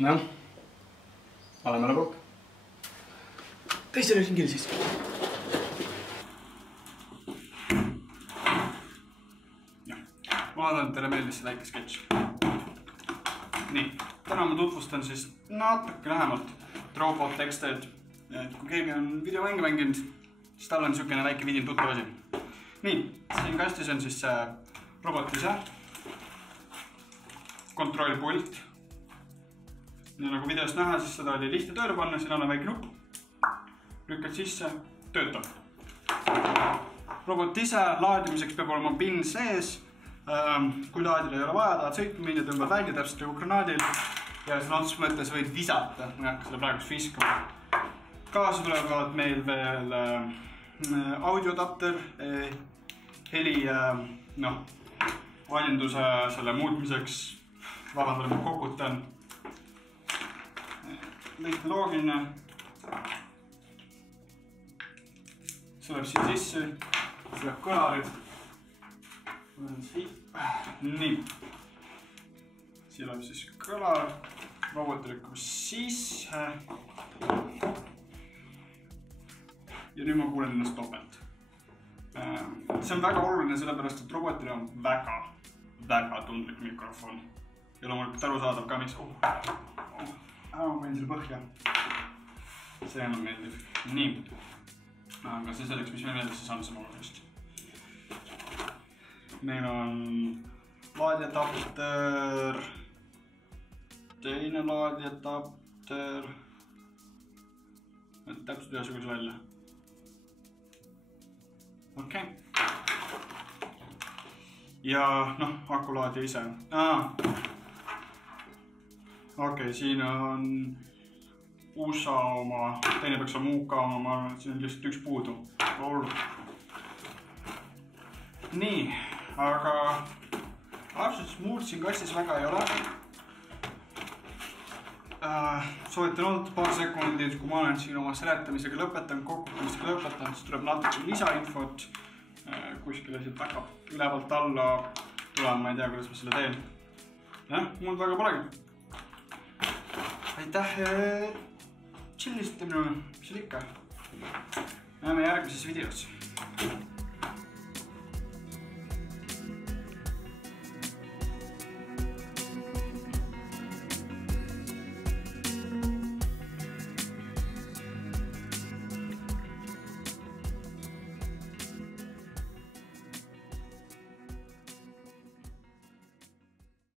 Noh, oleme lõbuk. Teisele ringile siis. Ma loodan, et teile meeldis see väike sketš. Nii, täna ma tutvustan siis natuke lähemalt Robot Texted. Kui keegi on videomänge mänginud, siis tal on niisugune väike vidin tuttav asi. Nii, siin kastis on siis robot ise, kontrollpult. Ja nagu videost näha, siis seda oli lihtne tööle panna, siin on väike nupp. Lükkad sisse, töötab. Robot ise laadimiseks peab olema PIN sees. Kui laadil ei ole vaja, tahad sõitma minna, tõmbad välja täpselt nagu granaadil ja sõna otsus mõttes võid visata, ma ei hakka seda praegust viskama. Kaasa tulevad meil veel audiodapter, heli valjenduse selle muutmiseks, vabandale, ma kokutan. Lihtne loogiline. See läheb siia sisse, see läheb kõlarid. Nii, siia läheb siis kõlar, robot lükkub sisse ja nüüd ma kuulen ennast topelt. See on väga oluline sellepärast, et robotile on väga tundlik mikrofon ja loomulikult arusaadav ka, miks ma panin selle põhja. See on meeldiv. Nii, aga see selleks, mis meil meeldis, siis on see olulist. Meil on laadiadapter, teine laadiadapter, täpselt ühesuguse välja. Okei. Ja akulaadija ise. Okei, siin on USA oma, teine peaks olema UK oma, ma arvan, et siin on lihtsalt üks puudu. Nii. Aga absoluutselt muud siin kastis väga ei ole. Soovitan oodata paar sekundit, kui ma olen siin oma seletamisega lõpetanud, kokkutamisega lõpetanud, siis tuleb natuke lisainfot. Kuskile siit hakkab ülevalt alla tulema, ma ei tea, kuidas ma selle teen. Jah, muud väga polegi. Aitäh, chillisite minuga, mis oli ikka. Näeme järgmises videos.